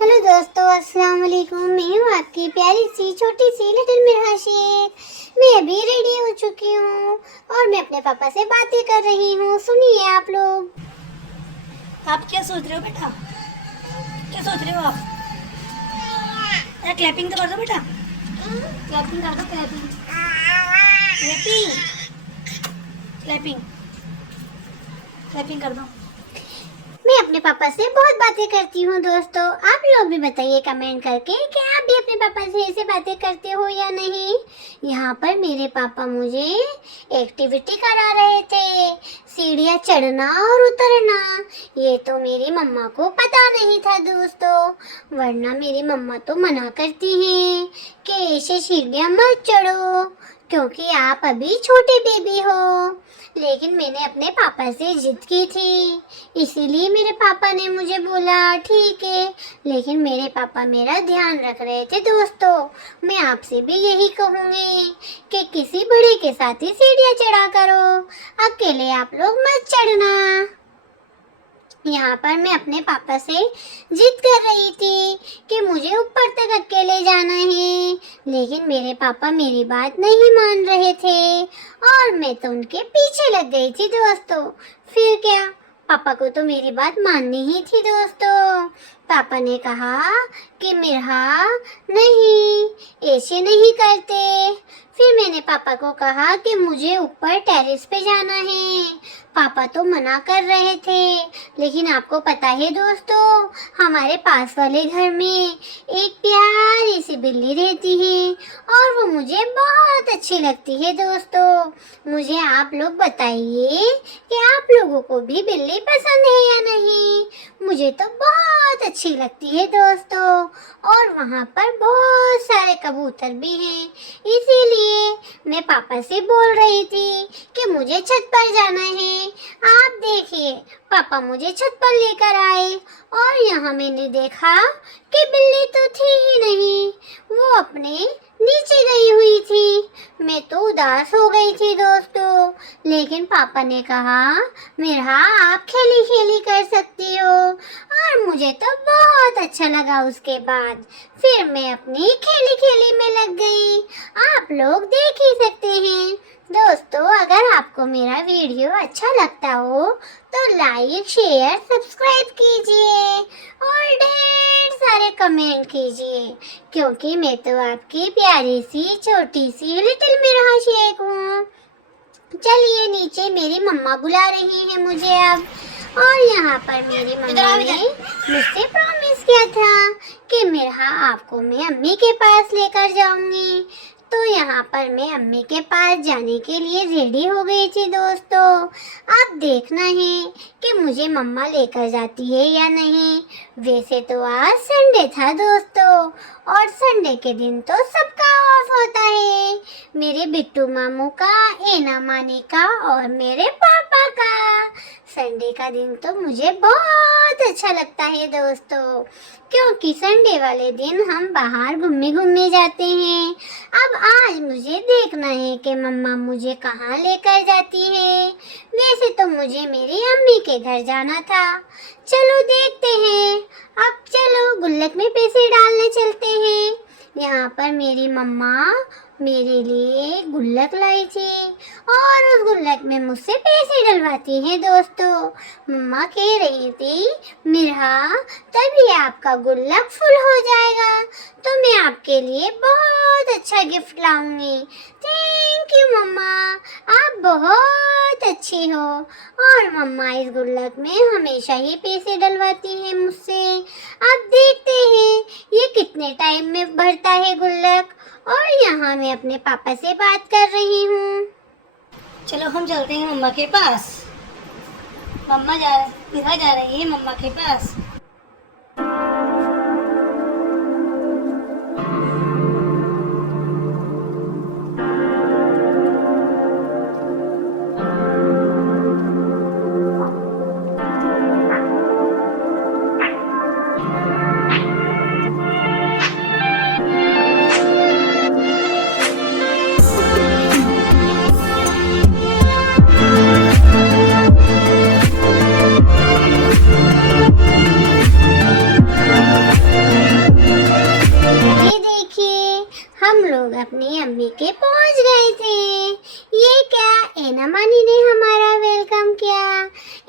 Hello दोस्तों, अस्सलाम वालेकुम। मैं हूँ आपकी प्यारी सी छोटी सी लिटिल मिरहा शेख। मैं अभी रेडी हो चुकी हूँ और मैं अपने पापा से बातें कर रही हूँ। सुनिए आप लोग। आप क्या सोच रहे हो बेटा? क्या सोच रहे हो आप? अरे क्लैपिंग तो कर दो बेटा। क्लैपिंग कर दो, क्लैपिंग क्लैपिंग क्लैपिंग क्लैपिंग कर दो। मैं अपने पापा से बहुत बातें करती हूँ दोस्तों। आप लोग भी बताइए कमेंट करके कि आप भी अपने पापा से ऐसे बातें करते हो या नहीं। यहाँ पर मेरे पापा मुझे एक्टिविटी करा रहे थे, सीढ़ियाँ चढ़ना और उतरना। ये तो मेरी मम्मा को पता नहीं था दोस्तों, वरना मेरी मम्मा तो मना करती हैं कि ऐसे सीढ़ियाँ मत चढ़ो क्योंकि आप अभी छोटे बेबी हो। लेकिन मैंने अपने पापा से जिद की थी, इसीलिए मेरे पापा ने मुझे बोला ठीक है। लेकिन मेरे पापा मेरा ध्यान रख रहे थे दोस्तों। मैं आपसे भी यही कहूँगी कि किसी बड़े के साथ ही सीढ़ियाँ चढ़ा करो, अकेले आप लोग मत चढ़ना। यहाँ पर मैं अपने पापा से जिद कर रही थी कि मुझे ऊपर तक अकेले जाना है, लेकिन मेरे पापा मेरी बात नहीं मान रहे थे और मैं तो उनके पीछे लग गई थी दोस्तों। फिर क्या, पापा को तो मेरी बात माननी ही थी दोस्तों। पापा ने कहा कि मिरहा नहीं, ऐसे नहीं करते। फिर मैंने पापा को कहा कि मुझे ऊपर टेरेस पे जाना है। पापा तो मना कर रहे थे, लेकिन आपको पता है दोस्तों, हमारे पास वाले घर में एक प्यारी सी बिल्ली रहती है और वो मुझे बहुत अच्छी लगती है दोस्तों। मुझे आप लोग बताइए कि आप लोगों को भी बिल्ली पसंद है या नहीं। मुझे तो बहुत अच्छी लगती है दोस्तों और वहाँ पर बहुत सारे कबूतर भी हैं, इसीलिए मैं पापा से बोल रही थी कि मुझे छत पर जाना है। आप देखिए, पापा मुझे छत पर लेकर आए और यहाँ मैंने देखा कि बिल्ली तो थी ही नहीं, वो अपने नीचे गई हुई थी। मैं तो उदास हो गई थी दोस्तों, लेकिन पापा ने कहा मिरहा आप खेली खेली कर सकती हो और मुझे तो बहुत अच्छा लगा। उसके बाद फिर मैं अपनी खेली खेली में लग गई। आप लोग देख ही सकते हैं दोस्तों। अगर आपको मेरा वीडियो अच्छा लगता हो तो लाइक शेयर सब्सक्राइब कीजिए और ढेर सारे कमेंट कीजिए, क्योंकि मैं तो आपकी प्यारी सी छोटी सी लिटिल मिरहा शेख हूँ। चलिए नीचे, मेरी मम्मा बुला रही है मुझे अब। और यहाँ पर मेरी मम्मा ने मुझसे प्रॉमिस किया था कि मिरहा आपको मैं अम्मी के पास लेकर जाऊंगी। तो यहाँ पर मैं अम्मी के पास जाने के लिए रेडी हो गई थी दोस्तों। अब देखना है कि मुझे मम्मा लेकर जाती है या नहीं। वैसे तो आज संडे था दोस्तों और संडे के दिन तो सबका ऑफ होता है, मेरे बिट्टू मामू का, एना मानी का और मेरे पापा का। संडे का दिन तो मुझे बहुत अच्छा लगता है दोस्तों, क्योंकि संडे वाले दिन हम बाहर घूमने जाते हैं। अब आज मुझे देखना है कि मम्मा मुझे कहाँ लेकर जाती है। वैसे तो मुझे मेरी अम्मी के घर जाना था, चलो देखते हैं। अब चलो गुल्लक में पैसे डालने चलते हैं। यहाँ पर मेरी मम्मा मेरे लिए गुल्लक लाई थी और उस गुल्लक में मुझसे पैसे डलवाती है दोस्तों। मम्मा कह रही थी मिरहा तभी आपका गुल्लक फुल हो जाएगा, तो मैं आपके लिए बहुत अच्छा गिफ्ट लाऊंगी। थैंक यू मम्मा, आप बहुत अच्छी हो। और मम्मा इस गुल्लक में हमेशा ही पैसे डलवाती है मुझसे। अब देखते हैं ये कितने टाइम में भरता है गुल्लक। और यहाँ मैं अपने पापा से बात कर रही हूँ। चलो हम चलते हैं मम्मा के पास। मिरहा जा रही है मम्मा के पास। अपनी अम्मी के पहुंच गए थे। ये क्या, एना मानी ने हमारा वेलकम किया।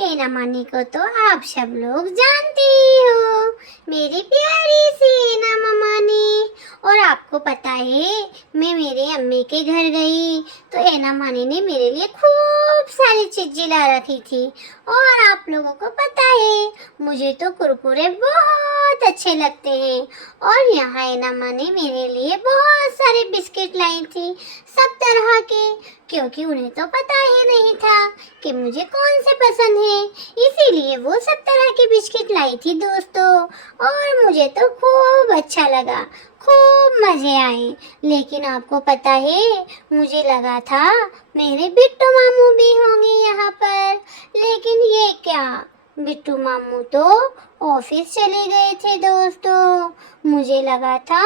एना मानी को तो आप सब लोग जानते ही हो, मेरी प्यारी सी एना मानी। और आपको पता है, मैं मेरी अम्मी के घर गई तो एना मानी ने मेरे लिए खूब सारी चीजें ला रखी थी। और आप लोगों को पता है, मुझे तो कुरकुरे बहुत अच्छे लगते हैं। और यहाँ एना मानी मेरे लिए बहुत सारे बिस्किट लाई थी, सब तरह के, क्योंकि उन्हें तो पता ही नहीं था कि मुझे कौन से पसंद है, इसीलिए वो सब तरह के बिस्किट लाई थी दोस्तों। और मुझे तो खूब अच्छा लगा, खूब मजे आए। लेकिन आपको पता है, मुझे लगा था मेरे बिट्टू मामू भी होंगे यहाँ पर, लेकिन ये क्या, बिट्टू मामू तो ऑफिस चले गए थे दोस्तों। मुझे लगा था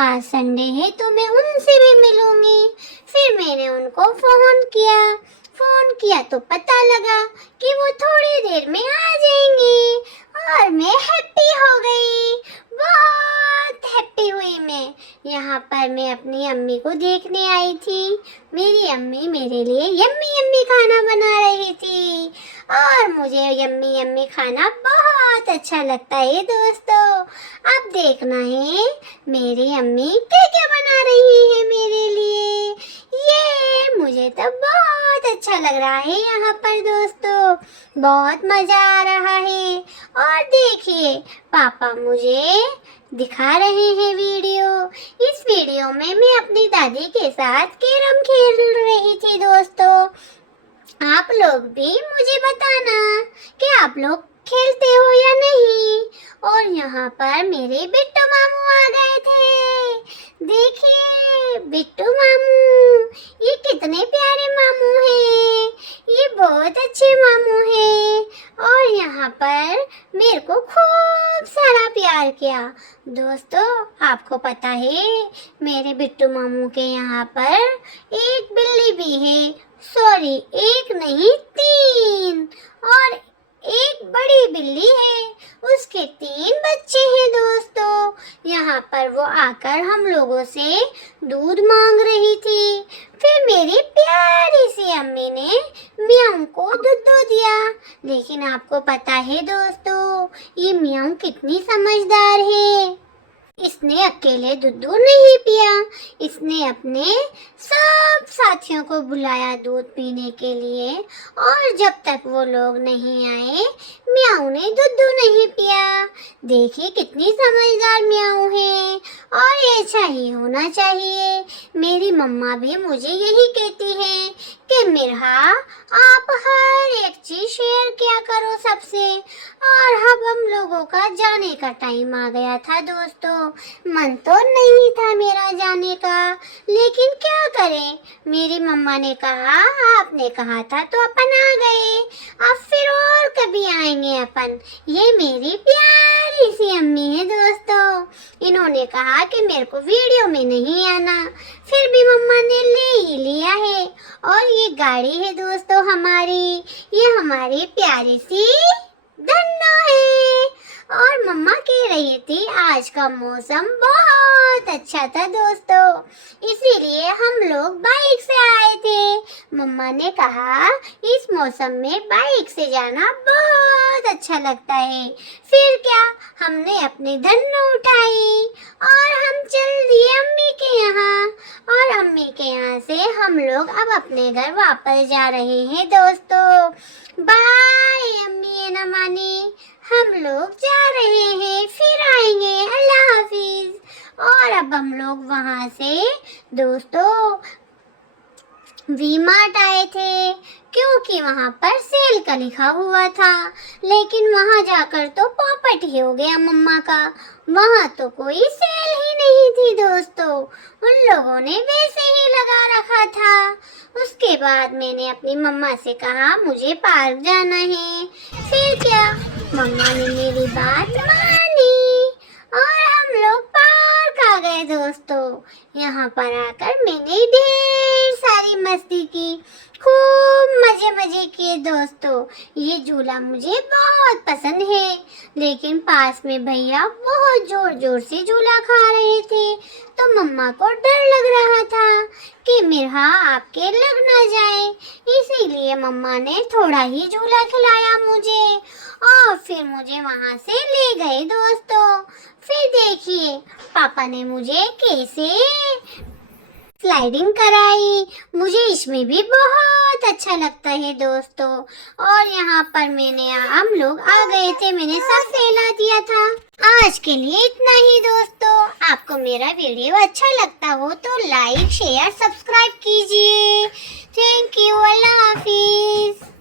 आज संडे है तो मैं उनसे भी मिलूंगी। फिर मैंने उनको फोन किया तो पता लगा कि वो थोड़ी देर में आ जाएंगे। और मैं हैप्पी हो गई, बहुत हैप्पी हुई मैं। यहाँ पर मैं अपनी अम्मी को देखने आई थी। मेरी अम्मी मेरे लिए यम्मी यम्मी खाना बना रही थी और मुझे यम्मी यम्मी खाना बहुत अच्छा लगता है दोस्तों। अब देखना है मेरी अम्मी क्या क्या बना रही है मेरे लिए। ये मुझे तो बहुत अच्छा लग रहा है यहाँ पर दोस्तों, बहुत मजा आ रहा है। और देखिए, पापा मुझे दिखा रहे हैं वीडियो। इस वीडियो में मैं अपनी दादी के साथ कैरम खेल रही थी दोस्तों। आप लोग भी मुझे बताना कि आप लोग खेलते हो या नहीं। और यहाँ पर मेरे बिट्टू मामू आ गए थे। देखिए बिट्टू मामू, ये कितने प्यारे मामू हैं, ये बहुत अच्छे मामू हैं। और यहाँ पर मेरे को खूब सारा प्यार किया दोस्तों। आपको पता है, मेरे बिट्टू मामू के यहाँ पर एक बिल्ली भी है, सॉरी एक नहीं 3, और एक बड़ी बिल्ली है, उसके 3 बच्चे हैं दोस्तों। यहाँ पर वो आकर हम लोगों से दूध मांग रही थी। फिर मेरी प्यारी सी अम्मी ने म्याऊ को दूध दिया। लेकिन आपको पता है दोस्तों, ये म्याऊ कितनी समझदार है। इसने अकेले दूध नहीं पिया, इसने अपने सब साथियों को बुलाया दूध पीने के लिए। और जब तक वो लोग नहीं आए, म्याऊ ने दूध नहीं पिया। देखिए कितनी समझदार म्याऊ है, और ऐसा ही होना चाहिए। मेरी मम्मा भी मुझे यही कहती है कि मिर्हा, आप हर एक चीज शेयर किया करो सबसे। और अब हम लोगों का जाने का टाइम आ गया था दोस्तों। मन तो नहीं था मेरा जाने का, लेकिन क्या करें, मेरी मम्मा ने कहा, आपने कहा था तो अपन आ गए, अब फिर और कभी आएंगे अपन। ये मेरी प्यारी सी अम्मी है दोस्तों। इन्होंने कहा कि मेरे को वीडियो में नहीं आना, फिर भी मम्मा ने ले ही लिया है। और ये गाड़ी है दोस्तों हमारी, ये हमारी प्यारी सी धन्नो है। और मम्मा कह रही थी आज का मौसम बहुत अच्छा था दोस्तों, इसीलिए हम लोग बाइक से आए थे। मम्मा ने कहा इस मौसम में बाइक से जाना बहुत अच्छा लगता है। फिर क्या, हमने अपनी धन्नो उठाई और हम चल दिए अम्मी के यहाँ। और अम्मी के यहाँ से हम लोग अब अपने घर वापस जा रहे हैं दोस्तों। बाय अम्मी एना मानी, हम लोग जा रहे हैं, फिर आएंगे, अल्लाह हाफिज। और अब हम लोग वहाँ से दोस्तों वी मार्ट आए थे, क्योंकि वहाँ पर सेल का लिखा हुआ था। लेकिन वहाँ जाकर तो पॉपट ही हो गया मम्मा का, वहाँ तो कोई सेल ही नहीं थी दोस्तों, उन लोगों ने वैसे ही लगा रखा था। उसके बाद मैंने अपनी मम्मा से कहा मुझे पार्क जाना है। फिर क्या, मम्मा ने मेरी बात मानी और हम लोग पार्क आ गए दोस्तों। यहाँ पर आकर मैंने ढेर सारी मस्ती की, खूब मजे किए दोस्तों। ये झूला मुझे बहुत पसंद है, लेकिन पास में भैया बहुत जोर जोर से झूला खा रहे थे, तो मम्मा को डर लग रहा था कि मिर्हा आपके लग ना जाए, इसीलिए मम्मा ने थोड़ा ही झूला खिलाया मुझे और फिर मुझे वहां से ले गए दोस्तों। फिर देखिए पापा ने मुझे कैसे स्लाइडिंग कराई, मुझे इसमें भी बहुत अच्छा लगता है दोस्तों। और यहाँ पर हम लोग आ गए थे, मैंने सब फैला दिया था। आज के लिए इतना ही दोस्तों। आपको मेरा वीडियो अच्छा लगता हो तो लाइक शेयर सब्सक्राइब कीजिए। Thank you, Allah Hafiz.